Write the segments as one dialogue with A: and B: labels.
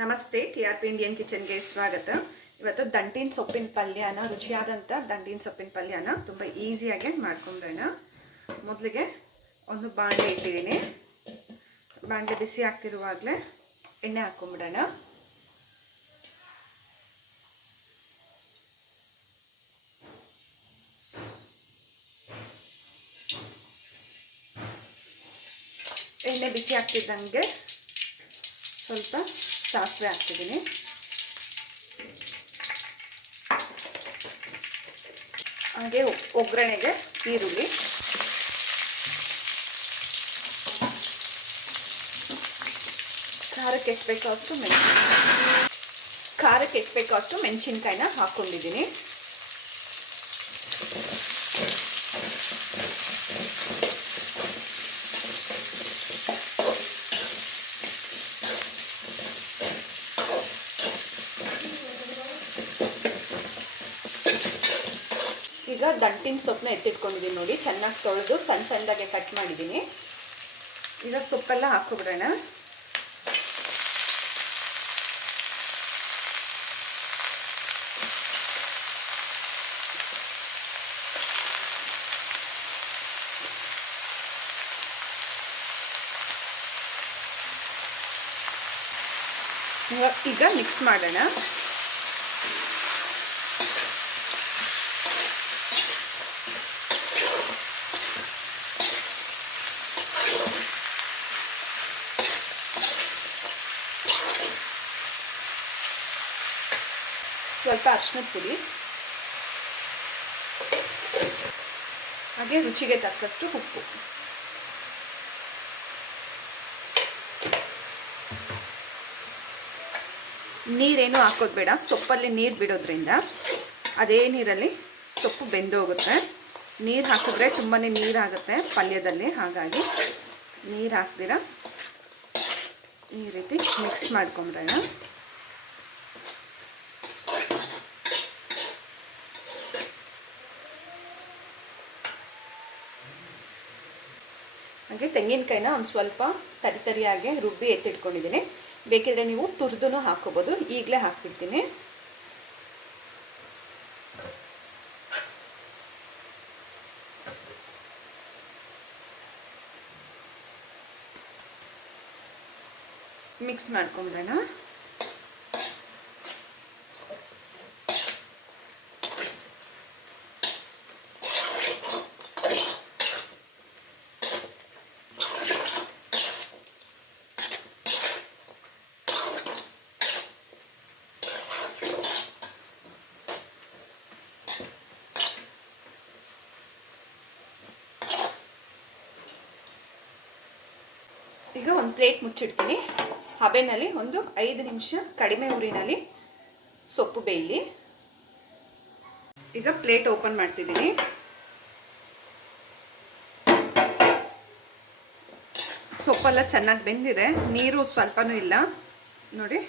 A: ನಮಸ್ತೆ T R P Indian ಕಿಚನ್ಗೆ ಸ್ವಾಗತ. ಇವತ್ತು ದಂಟಿನ ಸೊಪ್ಪಿನ ಪಲ್ಯನ ರುಚಿಯಾದಂಥ ದಂಟಿನ ಸೊಪ್ಪಿನ ಪಲ್ಯನ ತುಂಬ ಈಸಿಯಾಗಿ ಮಾಡ್ಕೊಂಬೋಣ ಮೊದಲಿಗೆ ಒಂದು ಬಾಣಲೆ ಇಟ್ಟಿದ್ದೀನಿ. ಬಾಣಲೆ ಬಿಸಿ ಆಗ್ತಿರುವಾಗಲೇ ಎಣ್ಣೆ ಹಾಕ್ಕೊಂಬಿಡೋಣ ಎಣ್ಣೆ ಬಿಸಿ ಆಗ್ತಿದ್ದಂಗೆ ಸ್ವಲ್ಪ ಸಾಸಿವೆ ಹಾಕ್ತಿದ್ದೀನಿ. ಹಾಗೆ ಒಗ್ಗರಣೆಗೆ ಈರುಳ್ಳಿ. ಖಾರಕ್ಕೆ ಎಷ್ಟು ಬೇಕೋ ಅಷ್ಟು ಮೆಣಸಿನ ಖಾರಕ್ಕೆ ಎಷ್ಟು ಬೇಕೋ ಅಷ್ಟು ಮೆಣಸಿನ್ಕಾಯಿನ ಹಾಕ್ಕೊಂಡಿದ್ದೀನಿ. ಈಗ ದಂಟಿನ ಸೊಪ್ಪನ್ನ ಎತ್ತಿಟ್ಕೊಂಡಿದ್ದೀನಿ ನೋಡಿ. ಚೆನ್ನಾಗಿ ತೊಳೆದು ಸಣ್ಣ ಸಣ್ಣದಾಗೆ ಕಟ್ ಮಾಡಿದ್ದೀನಿ ಈಗ ಸೊಪ್ಪೆಲ್ಲ ಹಾಕೋಬಿಡೋಣ ಈಗ ಮಿಕ್ಸ್ ಮಾಡೋಣ. ಸ್ವಲ್ಪ ಅರ್ಶಿನದ ಪುಡಿ. ಹಾಗೆ ರುಚಿಗೆ ತಕ್ಕಷ್ಟು ಉಪ್ಪು. ನೀರೇನು ಹಾಕೋದು ಬೇಡ, ಸೊಪ್ಪಲ್ಲಿ ನೀರು ಬಿಡೋದ್ರಿಂದ ಅದೇ ನೀರಲ್ಲಿ ಸೊಪ್ಪು ಬೆಂದೋಗುತ್ತೆ ನೀರು ಹಾಕಿದ್ರೆ ತುಂಬಾ ನೀರಾಗುತ್ತೆ ಪಲ್ಯದಲ್ಲಿ, ಹಾಗಾಗಿ ನೀರು ಹಾಕ್ದಿರ ಈ ರೀತಿ ಮಿಕ್ಸ್ ಮಾಡ್ಕೊಂಬಿಡೋಣ ಹಾಗೆ ತೆಂಗಿನಕಾಯಿನ ಒಂದು ಸ್ವಲ್ಪ ತರಿ ತರಿಯಾಗಿ ರುಬ್ಬಿ ಎತ್ತಿಟ್ಕೊಂಡಿದ್ದೀನಿ. ಬೇಕಿದ್ರೆ ನೀವು ತುರಿದು ಹಾಕೋಬೋದು. ಈಗಲೇ ಹಾಕ್ಬಿಡ್ತೀನಿ. ಮಿಕ್ಸ್ ಮಾಡ್ಕೊಂಬಿಡೋಣ. ಈಗ ಒಂದು ಪ್ಲೇಟ್ ಮುಚ್ಚಿಡ್ತೀನಿ. ಹಬೆನಲ್ಲಿ ಒಂದು ಐದು ನಿಮಿಷ ಕಡಿಮೆ ಊರಿನಲ್ಲಿ ಸೊಪ್ಪು ಬೇಯಲಿ. ಈಗ ಪ್ಲೇಟ್ ಓಪನ್ ಮಾಡ್ತಿದ್ದೀನಿ. ಸೊಪ್ಪೆಲ್ಲ ಚೆನ್ನಾಗಿ ಬೆಂದಿದೆ. ನೀರು ಸ್ವಲ್ಪನೂ ಇಲ್ಲ. ನೋಡಿ.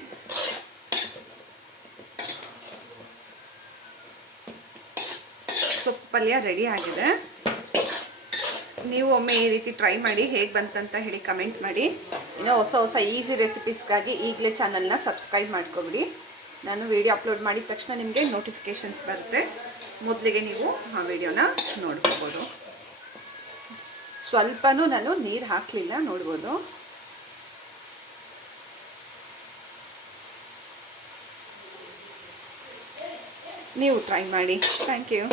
A: ಸೊಪ್ಪು ಪಲ್ಯ ರೆಡಿ ಆಗಿದೆ. ನೀವು ಒಮ್ಮೆ ಈ ರೀತಿ ಟ್ರೈ ಮಾಡಿ ಹೇಗೆ ಬಂತಂತ ಹೇಳಿ ಕಮೆಂಟ್ ಮಾಡಿ. ಇನ್ನೂ ಹೊಸ ಹೊಸ ಈಸಿ ರೆಸಿಪೀಸ್ಗಾಗಿ ಈಗಲೇ ಚಾನಲ್ನ ಸಬ್ಸ್ಕ್ರೈಬ್ ಮಾಡ್ಕೊಬಿಡಿ. ನಾನು ವಿಡಿಯೋ ಅಪ್ಲೋಡ್ ಮಾಡಿದ ತಕ್ಷಣ ನಿಮಗೆ ನೋಟಿಫಿಕೇಷನ್ಸ್ ಬರುತ್ತೆ. ಮೊದಲಿಗೆ ನೀವು ಆ ವಿಡಿಯೋನ ನೋಡ್ಕೋಬೋದು. ಸ್ವಲ್ಪನೂ ನಾನು ನೀರು ಹಾಕಲಿಲ್ಲ, ನೋಡ್ಬೋದು. ನೀವು ಟ್ರೈ ಮಾಡಿ. Thank you